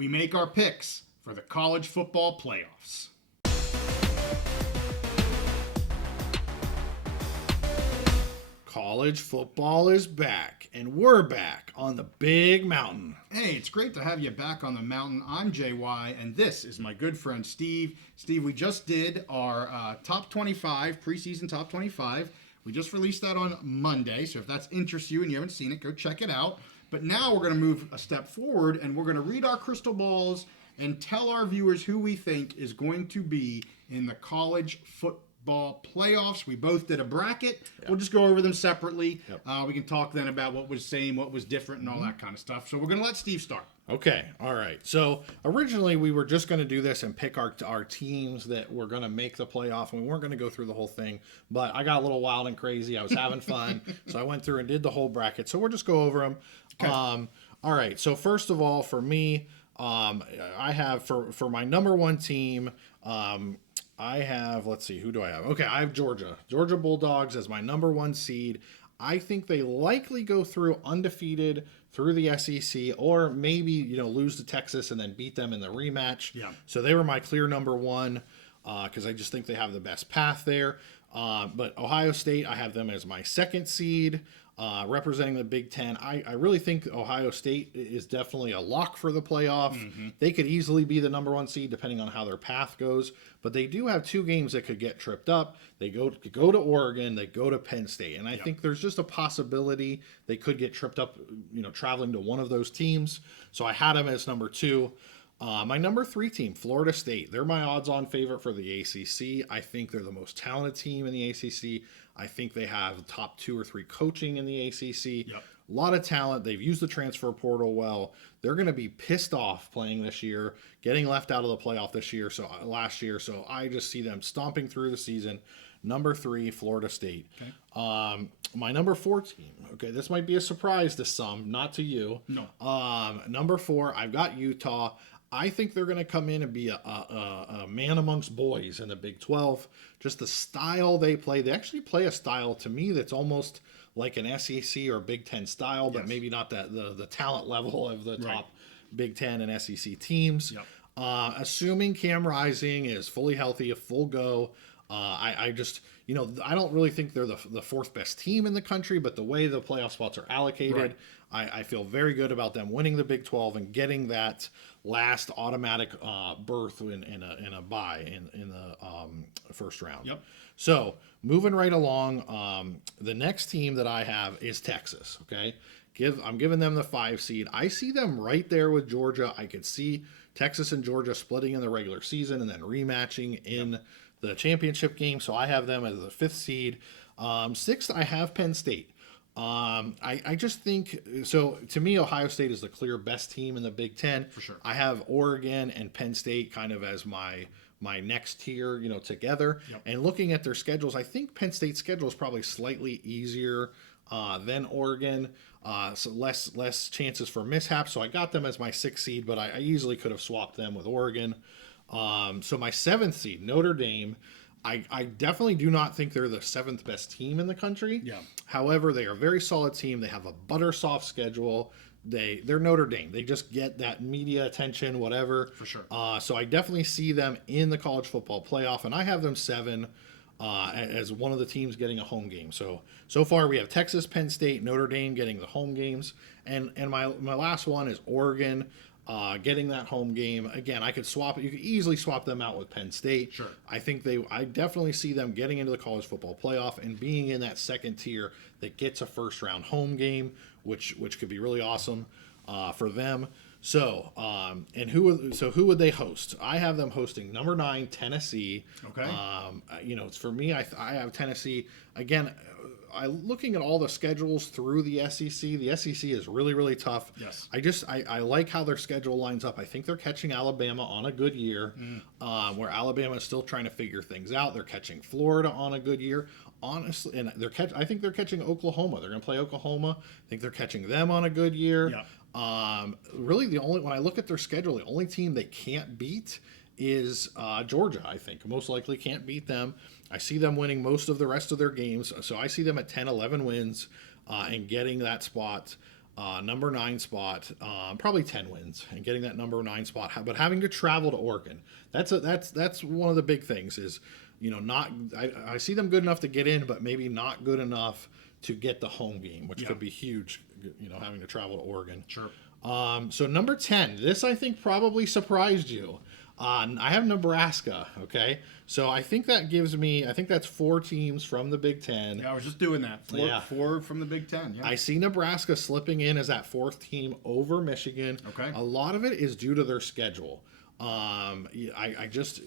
we make our picks for the college football playoffs. College football is back, and we're back on the big mountain. Hey, it's great to have you back on the mountain. I'm JY, and this is my good friend Steve. Steve, we just did our top 25, preseason top 25. We just released that on Monday, so if that interests you and you haven't seen it, go check it out. But now we're going to move a step forward, and we're going to read our crystal balls and tell our viewers who we think is going to be in the college football playoffs. We both did a bracket. Yep. We'll just go over them separately. Yep. We can talk then about what was same, what was different, and all that kind of stuff. So we're going to let Steve start. Okay, all right. So originally we were just going to do this and pick our teams that were going to make the playoff, and we weren't going to go through the whole thing. But I got a little wild and crazy. I was having fun, so I went through and did the whole bracket. So we'll just go over them. Okay. All right. So first of all, for me, I have for my number one team. I have, let's see, who do I have? Okay, I have Georgia. Georgia Bulldogs as my number one seed. I think they likely go through undefeated through the SEC, or maybe, lose to Texas and then beat them in the rematch. Yeah. So they were my clear number one because I just think they have the best path there. But Ohio State, I have them as my second seed. Representing the Big Ten. I really think Ohio State is definitely a lock for the playoff. Mm-hmm. They could easily be the number one seed depending on how their path goes, but they do have two games that could get tripped up. They go to Oregon, they go to Penn State, and I think there's just a possibility they could get tripped up, traveling to one of those teams. So I had them as number two. My number three team, Florida State. They're my odds-on favorite for the ACC. I think they're the most talented team in the ACC. I think they have top 2 or 3 coaching in the ACC. Yep. A lot of talent. They've used the transfer portal well. They're going to be pissed off playing this year, getting left out of the playoff last year. So I just see them stomping through the season. Number 3, Florida State. Okay. My number 4 team. Okay, this might be a surprise to some, not to you. No. Number 4, I've got Utah. I think they're going to come in and be a man amongst boys in the Big 12. Just the style they play. They actually play a style to me that's almost like an SEC or Big 10 style, but maybe not the talent level of the top Big 10 and SEC teams. Yep. Assuming Cam Rising is fully healthy, a full go, I just, I don't really think they're the fourth best team in the country, but the way the playoff spots are allocated, I feel very good about them winning the Big 12 and getting that last automatic berth in a bye in the first round. Yep. So moving right along, the next team that I have is Texas. Okay, I'm giving them the 5 seed. I see them right there with Georgia. I could see Texas and Georgia splitting in the regular season and then rematching in the championship game. So I have them as the 5th seed. 6th, I have Penn State. I just think, so to me, Ohio State is the clear best team in the Big Ten. For sure. I have Oregon and Penn State kind of as my next tier, together. Yep. And looking at their schedules, I think Penn State's schedule is probably slightly easier than Oregon. So less chances for mishaps. So I got them as my 6th seed, but I easily could have swapped them with Oregon. So my 7th seed, Notre Dame. I definitely do not think they're the 7th best team in the country. Yeah. However, they are a very solid team. They have a butter soft schedule. They're Notre Dame. They just get that media attention, whatever. For sure. So I definitely see them in the college football playoff, and I have them 7 as one of the teams getting a home game. So far we have Texas, Penn State, Notre Dame getting the home games, and my last one is Oregon. Getting that home game. Again, you could easily swap them out with Penn State. Sure. I definitely see them getting into the college football playoff and being in that second tier that gets a first round home game, which could be really awesome for them. So, who would they host? I have them hosting number 9, Tennessee. Okay. It's for me, I have Tennessee. Again, looking at all the schedules through the SEC, the SEC is really, really tough. Yes. I like how their schedule lines up. I think they're catching Alabama on a good year, where Alabama is still trying to figure things out. They're catching Florida on a good year. Honestly, and I think they're catching Oklahoma. They're going to play Oklahoma. I think they're catching them on a good year. Yeah. Really, when I look at their schedule, the only team they can't beat is Georgia. I think most likely can't beat them. I see them winning most of the rest of their games, so I see them at 10, 11 wins and getting that spot. number 9 spot, probably 10 wins, and getting that number 9 spot, but having to travel to Oregon. That's one of the big things is, not I see them good enough to get in, but maybe not good enough to get the home game, which could be huge, having to travel to Oregon. Sure. So number 10, this I think probably surprised you. I have Nebraska, okay? So I think that's 4 teams from the Big Ten. Yeah, I was just doing that. Four from the Big Ten. Yeah. I see Nebraska slipping in as that 4th team over Michigan. Okay. A lot of it is due to their schedule.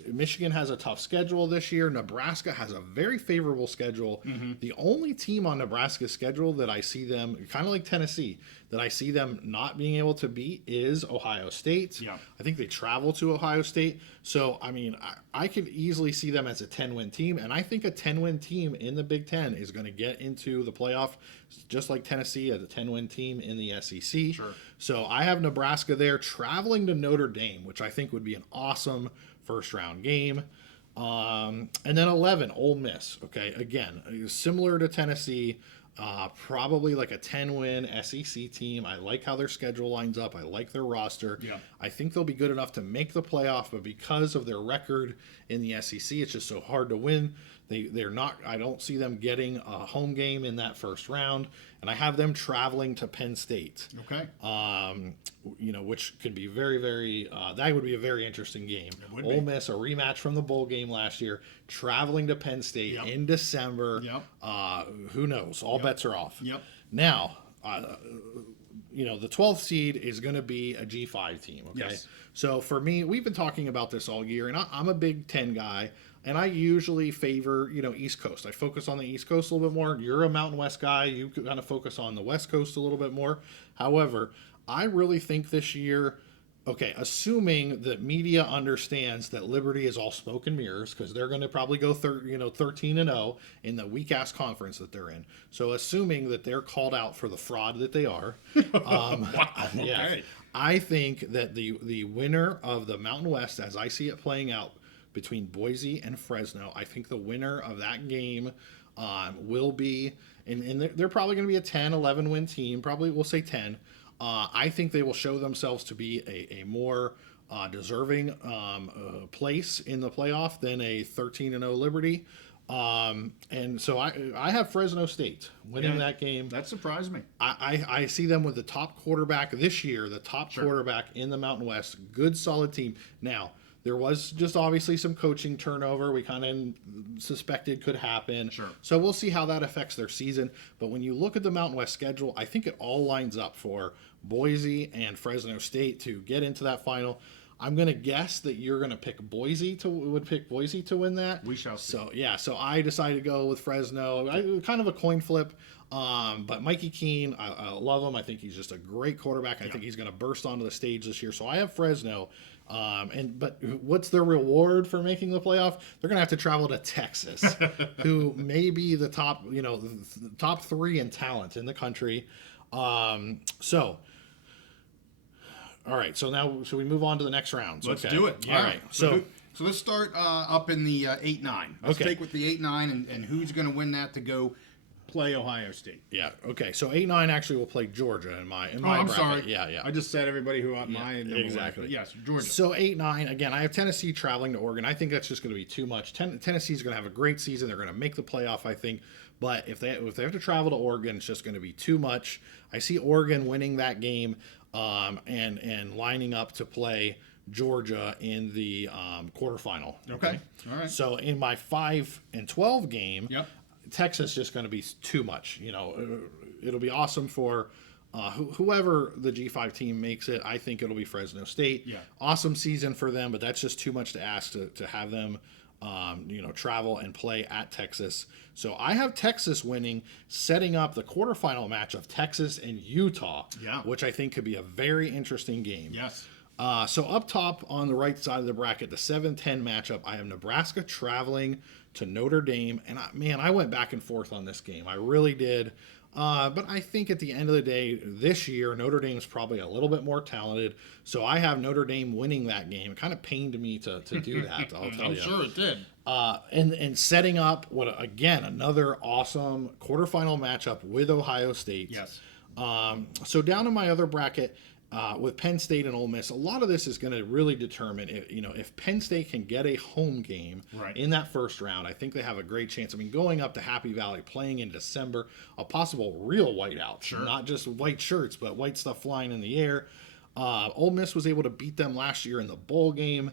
Michigan has a tough schedule this year. Nebraska has a very favorable schedule. Mm-hmm. The only team on Nebraska's schedule that I see them, kind of like Tennessee, that I see them not being able to beat is Ohio State. Yeah. I think they travel to Ohio State. So, I could easily see them as a 10-win team, and I think a 10-win team in the Big Ten is going to get into the playoff, just like Tennessee as a 10-win team in the SEC. Sure. So I have Nebraska there traveling to Notre Dame, which I think would be an awesome first-round game. And then 11, Ole Miss. Okay, again, similar to Tennessee, probably like a 10-win SEC team. I like how their schedule lines up. I like their roster. Yeah. I think they'll be good enough to make the playoff, but because of their record in the SEC, it's just so hard to win. They're not. I don't see them getting a home game in that first round, and I have them traveling to Penn State. Okay. Which could be very, very. That would be a very interesting game. Ole Miss, a rematch from the bowl game last year, traveling to Penn State in December. Yep. Who knows? All bets are off. Yep. Now, the 12th seed is going to be a G5 team. Okay. Yes. So for me, we've been talking about this all year, and I'm a Big Ten guy. And I usually favor, East Coast. I focus on the East Coast a little bit more. You're a Mountain West guy. You kind of focus on the West Coast a little bit more. However, I really think this year, assuming that media understands that Liberty is all smoke and mirrors, because they're going to probably go 13-0 in the weak-ass conference that they're in. So assuming that they're called out for the fraud that they are. Wow, okay. Yeah, I think that the winner of the Mountain West, as I see it playing out, between Boise and Fresno, I think the winner of that game will be, and they're probably going to be a 10, 11 win team. Probably we'll say 10. I think they will show themselves to be a more deserving place in the playoff than a 13-0 Liberty. And so I have Fresno State winning that game. That surprised me. I see them with the top quarterback this year, the top quarterback in the Mountain West. Good, solid team. Now, there was just obviously some coaching turnover we kind of suspected could happen. Sure. So we'll see how that affects their season. But when you look at the Mountain West schedule, I think it all lines up for Boise and Fresno State to get into that final. I'm going to guess that you're going to pick Boise to win that. We shall see. So I decided to go with Fresno. Kind of a coin flip. But Mikey Keene, I love him. I think he's just a great quarterback. I think he's going to burst onto the stage this year. So I have Fresno. But what's their reward for making the playoff? They're going to have to travel to Texas, who may be the top, the top 3 in talent in the country. All right. So now, should we move on to the next rounds? Let's do it. Yeah. All right. So let's start up in the 8-9. Let's Okay. take with the 8-9 and who's going to win that to go play Ohio State. Yeah. Okay. So 8-9 actually will play Georgia in my I'm bracket. sorry. Yeah. I just said everybody who on my exactly. Yes, Georgia. So 8-9 again. I have Tennessee traveling to Oregon. I think that's just going to be too much. Tennessee's going to have a great season. They're going to make the playoff, I think. But if they have to travel to Oregon, it's just going to be too much. I see Oregon winning that game, and lining up to play Georgia in the quarterfinal. Okay. All right. So in my 5-12 game, Yep. Texas just going to be too much. It'll be awesome for whoever the G5 team makes it. I think it'll be Fresno State. Yeah. Awesome season for them, but that's just too much to ask to have them, travel and play at Texas. So I have Texas winning, setting up the quarterfinal match of Texas and Utah, which I think could be a very interesting game. Yes. So up top on the right side of the bracket, the 7-10 matchup, I have Nebraska traveling to Notre Dame. And I went back and forth on this game. I really did. But I think at the end of the day, this year, Notre Dame's probably a little bit more talented. So I have Notre Dame winning that game. It kind of pained me to do that, I'll tell I'm you. sure it did. And setting up, another awesome quarterfinal matchup with Ohio State. Yes. So down in my other bracket, with Penn State and Ole Miss, a lot of this is going to really determine if Penn State can get a home game Right. in that first round. I think they have a great chance. I mean, going up to Happy Valley, playing in December, a possible real whiteout, not just white shirts, but white stuff flying in the air. Ole Miss was able to beat them last year in the bowl game.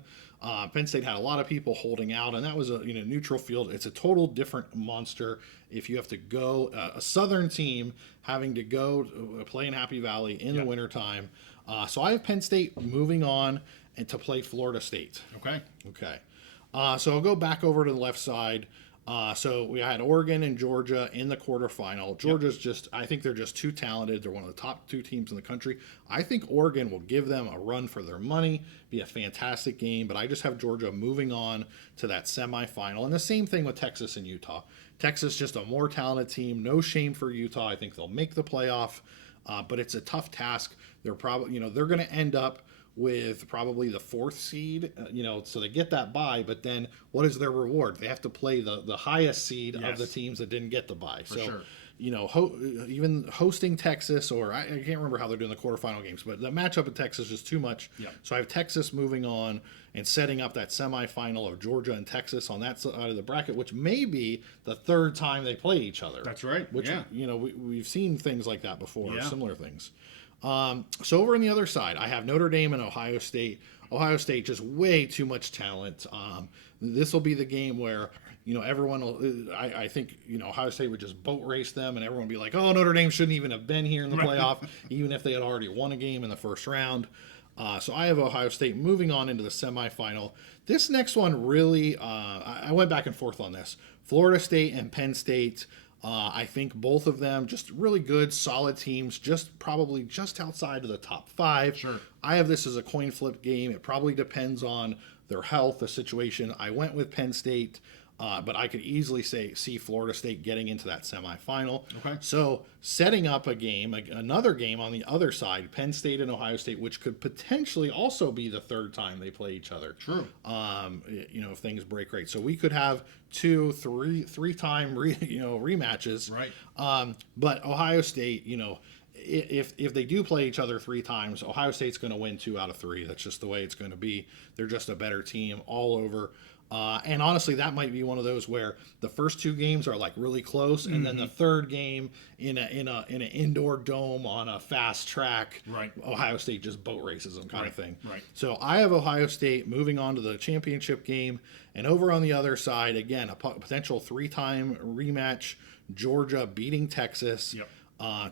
Penn State had a lot of people holding out, and that was a neutral field. It's a total different monster if you have to go a Southern team having to go play in Happy Valley in the wintertime. So I have Penn State moving on and to play Florida State. Okay. Okay. So I'll go back over to the left side. So we had Oregon and Georgia in the quarterfinal. Georgia's I think they're just too talented. They're one of the top 2 teams in the country. I think Oregon will give them a run for their money, be a fantastic game, but I just have Georgia moving on to that semifinal. And the same thing with Texas and Utah. Texas, just a more talented team. No shame for Utah. I think they'll make the playoff, but it's a tough task. They're probably, they're going to end up with probably the 4th seed, so they get that bye, but then what is their reward? They have to play the highest seed of the teams that didn't get the bye. So, even hosting Texas, or I can't remember how they're doing the quarterfinal games, but the matchup in Texas is too much. Yep. So I have Texas moving on and setting up that semifinal of Georgia and Texas on that side of the bracket, which may be the 3rd time they play each other. That's right. Which, yeah. We've seen things like that before, Yeah. similar things. So over on the other side, I have Notre Dame and Ohio State. Ohio State, just way too much talent. This will be the game where, everyone will, I think, Ohio State would just boat race them and everyone would be like, oh, Notre Dame shouldn't even have been here in the playoff, even if they had already won a game in the first round. So I have Ohio State moving on into the semifinal. This next one really, I went back and forth on this. Florida State and Penn State. I think both of them just really good, solid teams, probably just outside of the top 5. Sure. I have this as a coin flip game. It probably depends on their health, the situation. I went with Penn State, but I could easily see Florida State getting into that semifinal. Okay. So setting up another game on the other side, Penn State and Ohio State, which could potentially also be the 3rd time they play each other. True. If things break right. So we could have 2, 3-time rematches. Right. But Ohio State, if they do play each other 3 times, Ohio State's going to win 2 out of 3. That's just the way it's going to be. They're just a better team all over. And honestly, that might be one of those where the first 2 games are like really close, and then the 3rd game in an indoor dome on a fast track, Right. Ohio State just boat races them kind of thing. Right. So I have Ohio State moving on to the championship game, and over on the other side, again, a potential 3-time rematch, Georgia beating Texas. Yep.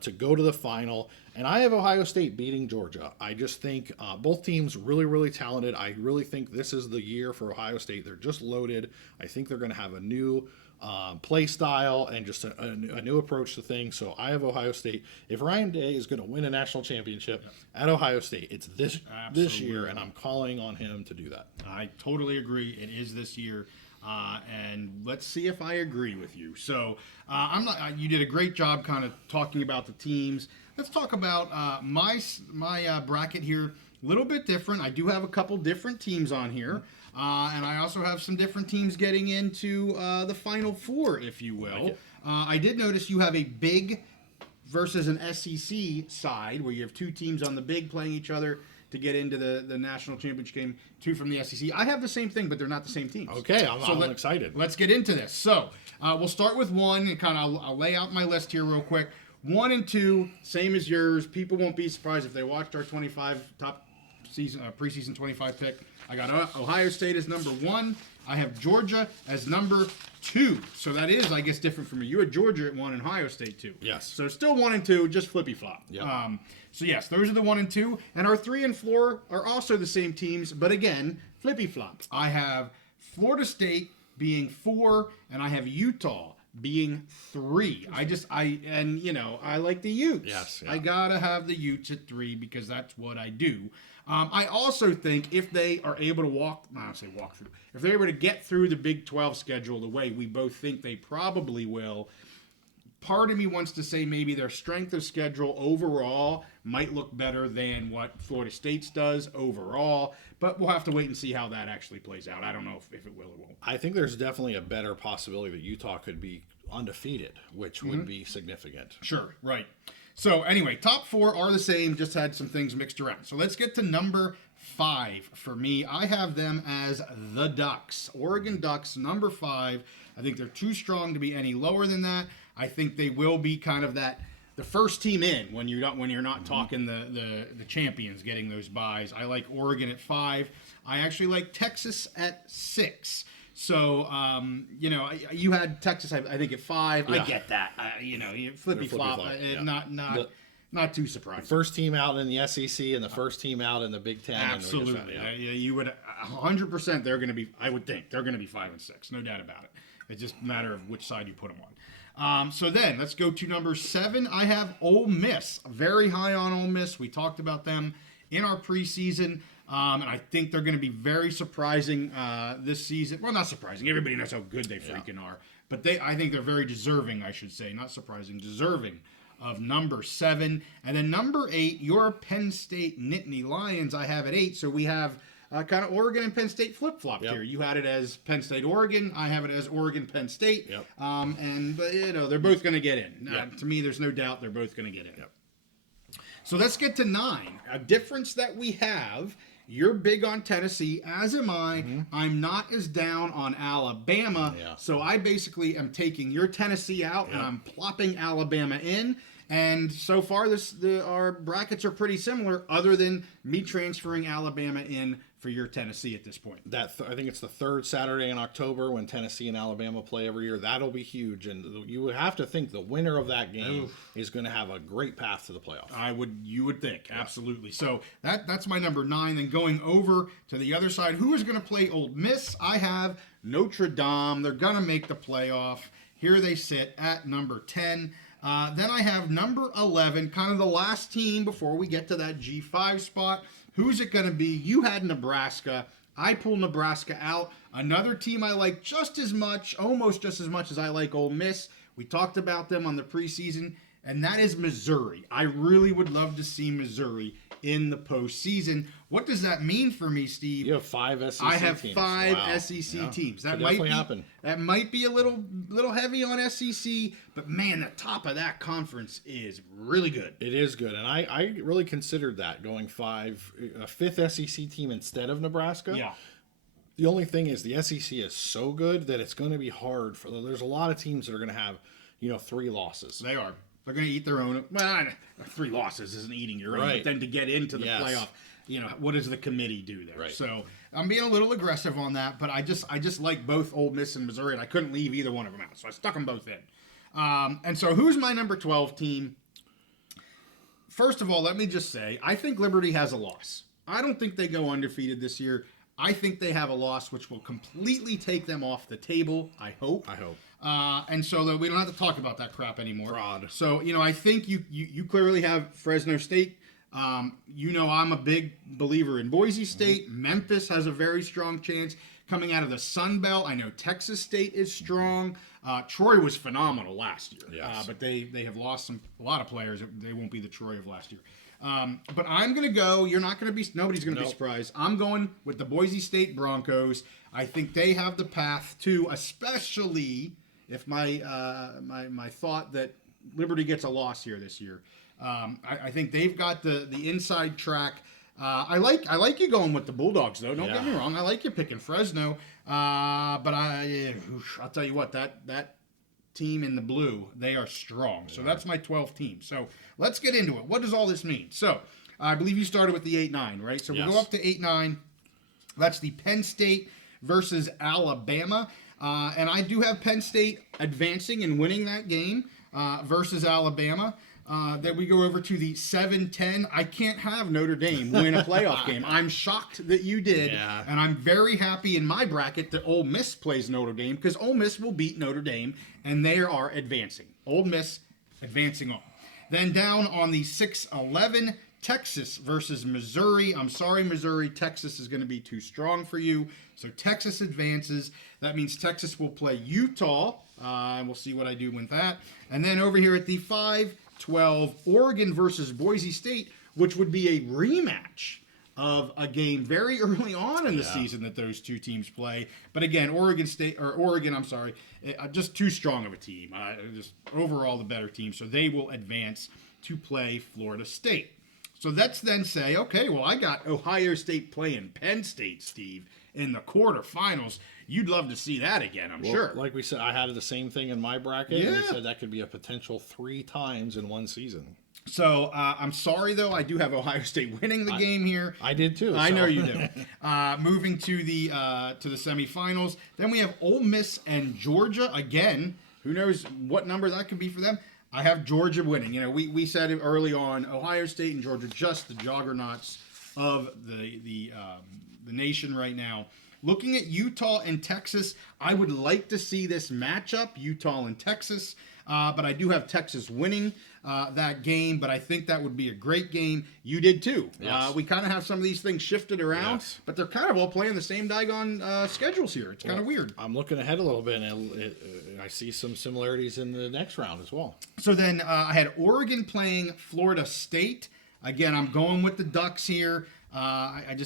To go to the final. And I have Ohio State beating Georgia. I just think both teams really, really talented. I really think this is the year for Ohio State. They're just loaded. I think they're going to have a new play style and just a new approach to things. So I have Ohio State. If Ryan Day is going to win a national championship at Ohio State, it's this year, and I'm calling on him to do that. I totally agree. It is this year. And let's see if I agree with you. So you did a great job kind of talking about the teams. Let's talk about my bracket here. A little bit different. I do have a couple different teams on here. And I also have some different teams getting into the Final Four, if you will. I did notice you have a Big versus an SEC side where you have 2 teams on the Big playing each other to get into the national championship game, 2 from the SEC. I have the same thing, but they're not the same teams. Okay, I'm excited. Let's get into this. So we'll start with 1 and I'll lay out my list here real quick. 1 and 2, same as yours. People won't be surprised if they watched our 25 top season preseason 25 pick. I got Ohio State as number 1. I have Georgia as number 2. So that is, I guess, different from you. You had Georgia at 1 and Ohio State 2. Yes. So still 1 and 2, just flippy flop. Yeah. So yes, those are the 1 and 2, and our 3 and 4 are also the same teams, but again, flippy flop. I have Florida State being 4, and I have Utah being 3. I like the Utes. Yes. Yeah. I gotta have the Utes at 3 because that's what I do. I also think if they are able to if they're able to get through the Big 12 schedule the way we both think they probably will, part of me wants to say maybe their strength of schedule overall might look better than what Florida State's does overall, but we'll have to wait and see how that actually plays out. I don't know if it will or won't. I think there's definitely a better possibility that Utah could be undefeated, which would be significant. Sure, right. So anyway, top 4 are the same, just had some things mixed around. So let's get to number 5 for me. I have them as the Ducks. Oregon Ducks, number 5. I think they're too strong to be any lower than that. I think they will be kind of the first team in when you're not talking the champions getting those buys. I like Oregon at 5. I actually like Texas at 6. So, you had Texas, I think, at 5. Yeah. I get that. Flippy-flop. Yeah. Not too surprising. First team out in the SEC and the first team out in the Big Ten. Absolutely. You would 100%. They're going to be. I would think they're going to be 5 and 6. No doubt about it. It's just a matter of which side you put them on. So then let's go to number 7. I have Ole Miss. Very high on Ole Miss. We talked about them in our preseason. And I think they're going to be very surprising this season. Well, not surprising. Everybody knows how good they freaking are. But I think they're very deserving, I should say. Not surprising. Deserving of number 7. And then number 8, your Penn State Nittany Lions, I have at 8. So we have kind of Oregon and Penn State flip-flopped here. You had it as Penn State, Oregon. I have it as Oregon, Penn State. Yep. But they're both going to get in. To me, there's no doubt they're both going to get in. Yep. So let's get to 9. A difference that we have. You're big on Tennessee, as am I. I'm not as down on Alabama. So I basically am taking your Tennessee out and I'm plopping Alabama in. And so far, our brackets are pretty similar, other than me transferring Alabama in for your Tennessee at this point. I think it's the 3rd Saturday in October when Tennessee and Alabama play every year. That'll be huge, and you would have to think the winner of that game is going to have a great path to the playoff. You would think, absolutely. So that's my number 9. Then going over to the other side, who is going to play Ole Miss? I have Notre Dame. They're going to make the playoff. Here they sit at number 10. Then I have number 11, kind of the last team before we get to that G5 spot. Who's it going to be? You had Nebraska. I pulled Nebraska out. Another team I like just as much, almost just as much as I like Ole Miss. We talked about them on the preseason, and that is Missouri. I really would love to see Missouri in the postseason. What does that mean for me, Steve? You have 5 SEC teams. I have 5 SEC teams. That might happen. That might be a little heavy on SEC, but man, the top of that conference is really good. It is good, and I really considered that going a 5th SEC team instead of Nebraska. Yeah. The only thing is the SEC is so good that it's going to be hard there's a lot of teams that are going to have 3 losses. They are. They're going to eat their own. Well, 3 losses isn't eating your own, but then to get into the playoff, what does the committee do there? Right. So I'm being a little aggressive on that, but I just like both Ole Miss and Missouri, and I couldn't leave either one of them out, so I stuck them both in. And so who's my number 12 team? First of all, let me just say, I think Liberty has a loss. I don't think they go undefeated this year. I think they have a loss which will completely take them off the table, I hope. And so that we don't have to talk about that crap anymore. Fraud. So, I think you clearly have Fresno State. I'm a big believer in Boise State. Memphis has a very strong chance coming out of the Sun Belt. I know Texas State is strong. Troy was phenomenal last year. But they have lost a lot of players. They won't be the Troy of last year. But I'm going to go. Nobody's going to be surprised. I'm going with the Boise State Broncos. I think they have the path to, especially if my thought that Liberty gets a loss here this year. I think they've got the inside track. I like you going with the Bulldogs, though. Don't get me wrong. I like you picking Fresno. But I'll tell you what, that team in the blue, they are strong. So that's my 12th team. So let's get into it. What does all this mean? So I believe you started with the 8-9, right? So we go up to 8-9. That's the Penn State versus Alabama. And I do have Penn State advancing and winning that game versus Alabama. Then we go over to the 7-10. I can't have Notre Dame win a playoff game. I'm shocked that you did. And I'm very happy in my bracket that Ole Miss plays Notre Dame, because Ole Miss will beat Notre Dame, and they are advancing. Ole Miss advancing on. Then down on the 6-11, Texas versus Missouri. I'm sorry, Missouri. Texas is going to be too strong for you. So Texas advances. That means Texas will play Utah. And we'll see what I do with that. And then over here at the 5-12, Oregon versus Boise State, which would be a rematch of a game very early on in the season that those two teams play. But again, Oregon, just too strong of a team. Just overall the better team. So they will advance. to play Florida State. So let's then say, okay, well, I got Ohio State playing Penn State, Steve, in the quarterfinals. You'd love to see that again, I'm sure. Like we said, I had the same thing in my bracket. Yeah. And we said that could be a potential 3 times in one season. So I'm sorry, though. I do have Ohio State winning the game here. I did too. I know you do. Moving to the semifinals. Then we have Ole Miss and Georgia again. Who knows what number that could be for them? I have Georgia winning. You know, we said it early on. Ohio State and Georgia, just the juggernauts of the nation right now. Looking at Utah and Texas, I would like to see this matchup, Utah and Texas. But I do have Texas winning that game, but I think that would be a great game. You did too. Yes. We kind of have some of these things shifted around, Yes. but they're kind of all playing the same Digon schedules here. It's kind of weird. I'm looking ahead a little bit, and I see some similarities in the next round as well. So then I had Oregon playing Florida State. Again, I'm going with the Ducks here. I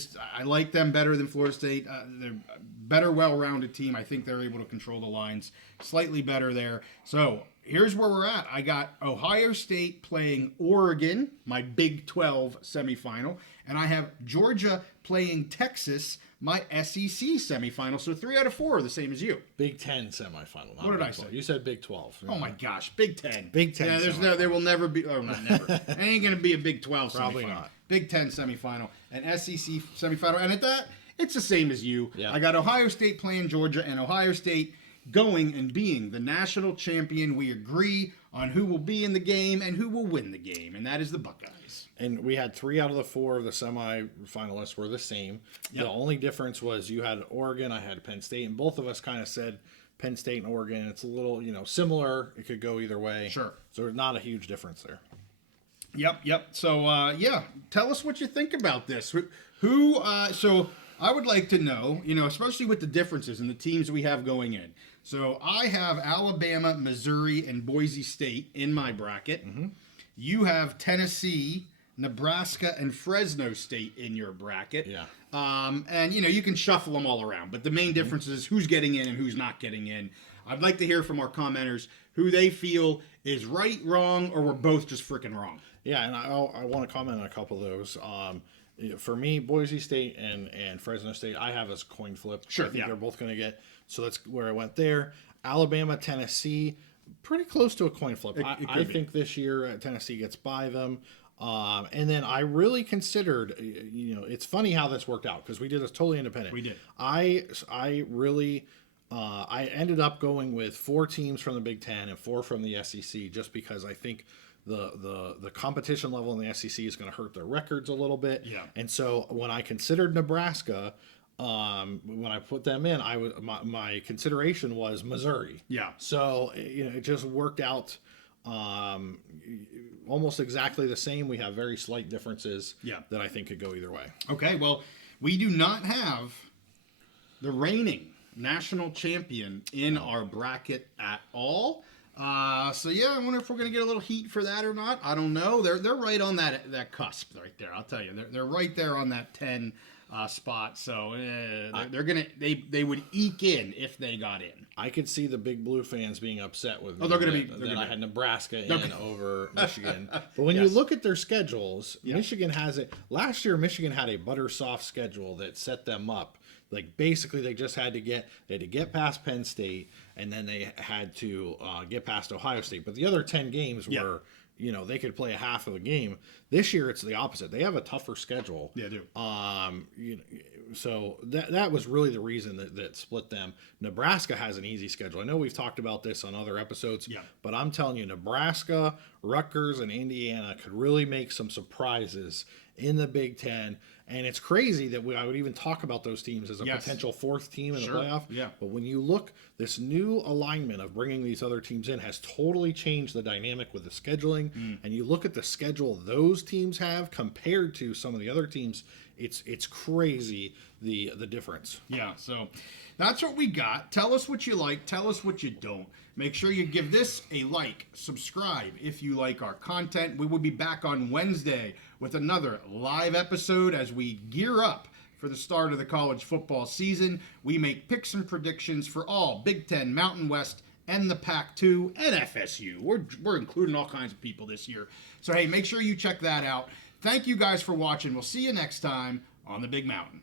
like them better than Florida State. They're a better, well-rounded team. I think they're able to control the lines slightly better there. So here's where we're at. I got Ohio State playing Oregon, my Big 12 semifinal, and I have Georgia playing Texas, my SEC semifinal. So 3 out of 4 are the same as you. Big 10 semifinal. Not What did Big I 12. say? You said Big 12. Oh my gosh, Big 10. Big 10 Yeah, there will never be. Oh, not never. It ain't gonna be a Big 12 Probably semifinal. not. Big 10 semifinal, an SEC semifinal, and at that, it's the same as you. Yeah. I got Ohio State playing Georgia, and Ohio State going and being the national champion. We agree on who will be in the game and who will win the game, and that is the Buckeyes. And we had 3 out of the 4 of the semi-finalists were the same. Yep. The only difference was you had Oregon, I had Penn State, and both of us kind of said Penn State and Oregon. It's a little, similar. It could go either way. Sure. So not a huge difference there. Yep. So, tell us what you think about this. So I would like to know, especially with the differences in the teams we have going in. So I have Alabama, Missouri, and Boise State in my bracket. Mm-hmm. You have Tennessee, Nebraska, and Fresno State in your bracket. Yeah. And, you can shuffle them all around. But the main difference is who's getting in and who's not getting in. I'd like to hear from our commenters who they feel is right, wrong, or we're both just freaking wrong. Yeah, and I want to comment on a couple of those. For me, Boise State and Fresno State, I have as a coin flip. Sure, I think yeah. they're both going to get. So that's where I went there. Alabama, Tennessee, pretty close to a coin flip. It I could be. think this year Tennessee gets by them. And then I really considered, it's funny how this worked out because we did this totally independent. We did. I really, I ended up going with 4 teams from the Big Ten and 4 from the SEC just because I think the competition level in the SEC is going to hurt their records a little bit. Yeah. And so when I considered Nebraska, when I put them in, my consideration was Missouri. Yeah. So it just worked out almost exactly the same. We have very slight differences. Yeah. That I think could go either way. Okay, well, we do not have the reigning national champion in our bracket at all. So yeah, I wonder if we're going to get a little heat for that or not. I don't know. They're right on that cusp right there. I'll tell you, they're right there on that 10 spot. So they would eke in if they got in. I could see the Big Blue fans being upset with me. They're gonna be. That I had Nebraska in over Michigan. But when Yes. you look at their schedules, Michigan has it. Last year, Michigan had a butter soft schedule that set them up. Like basically, they just had to get past Penn State, and then they had to get past Ohio State. But the other 10 games were, they could play a half of a game. This year, it's the opposite. They have a tougher schedule. Yeah, they do. So that was really the reason that split them. Nebraska has an easy schedule. I know we've talked about this on other episodes, but I'm telling you, Nebraska, Rutgers, and Indiana could really make some surprises in the Big Ten. And it's crazy that I would even talk about those teams as a potential 4th team in the playoff. Yeah. But when you look, this new alignment of bringing these other teams in has totally changed the dynamic with the scheduling. And you look at the schedule those teams have compared to some of the other teams, it's crazy the difference. Yeah, so that's what we got. Tell us what you like. Tell us what you don't. Make sure you give this a like, subscribe if you like our content. We will be back on Wednesday with another live episode as we gear up for the start of the college football season. We make picks and predictions for all Big Ten, Mountain West, and the Pac-2 and FSU. We're including all kinds of people this year. So, hey, make sure you check that out. Thank you guys for watching. We'll see you next time on the Big Mountain.